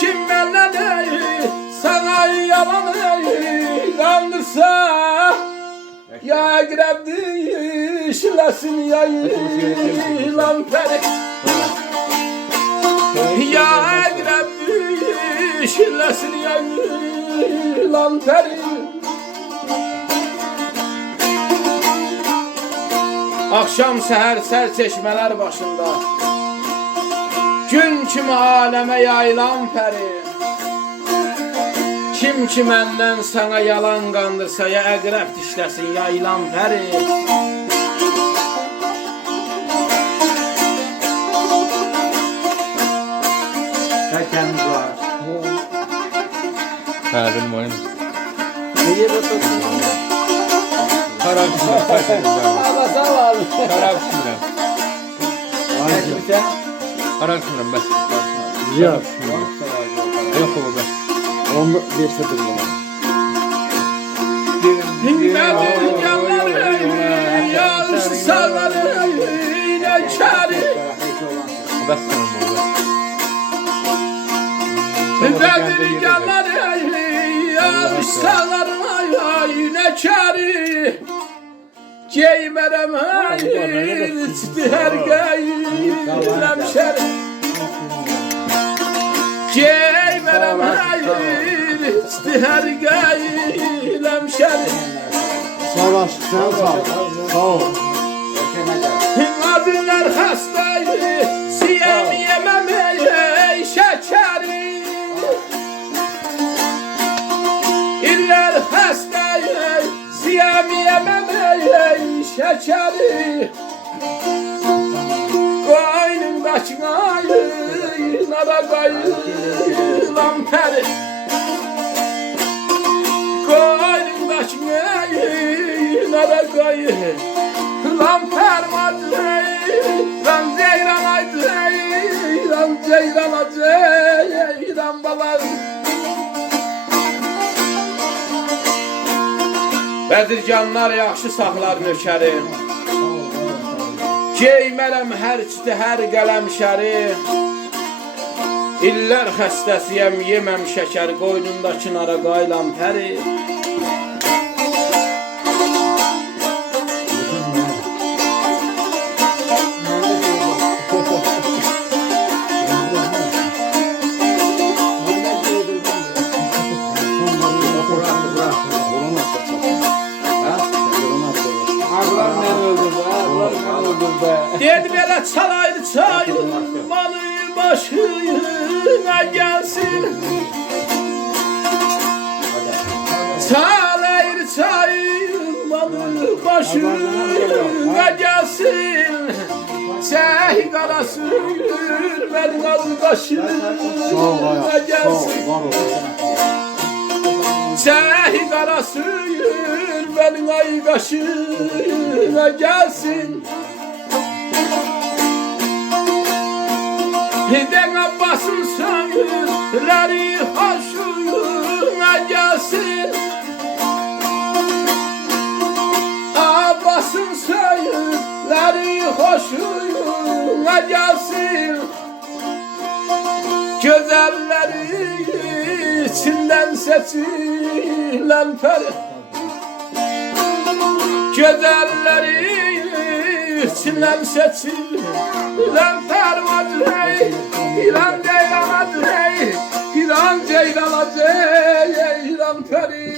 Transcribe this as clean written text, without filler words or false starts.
kim benimle sana yalan kandırsa ya giremdi şilesin ya yılan peri ya giremdi şilesin ya yılan peri akşam seher ser çeşmeler başında gün kimi aleme yayılan peri kim ki məndən sana yalan qandırsa ya əqrəb dişləsin ya ilan pəri Şəkərimiz var. Benim oyun. Niye bu Karab pişirəm. Ama sağ ol. Karab pişirəm. Karab pişirəm bəs. Yok. Yox o bəs. Onu beşledim bunu. Dinmədir gəlləri yağış sağları nə kəri Bəs sənəm o bəs. Dinmədir gəlləri yağış sağları nə kəri Geymərəm içdi hər qeyrəm şəri Geymərəm içdi hər qeyrəm şəri Savaş sen sağ ol. Adınlar hastaydı siyem yemem ey şəkəri İller hastaydı siyem yemem ey şəkəri Qoynumdakı qayınara qayılan pəri Qoynumdakı qayınara qayılan pərmadı Ram ceyran aydı Ram ceyran acı Ram balar Bədircanlar yaxşı saxlar nökəri Geymərəm hər çiti, hər qələm şəri İllər xəstəsiyəm, yeməm şəkər Qoynundakı nara qaylan pəri Dedi belə çalaydı çayın malı başına gelsin Çalaydı çayın malı başına gelsin Çəhi qarasır benim al başına gelsin Çəhi qarasır benim ay qaşına gelsin Den Abbas'ın sözleri hoşuna gelsin Abbas'ın sözleri hoşuna gelsin Güzelleri içinden seçilen peri Güzelleri içinden seçilen pervacı hey İran ceylan acı hey İran ceylan acı hey İran peri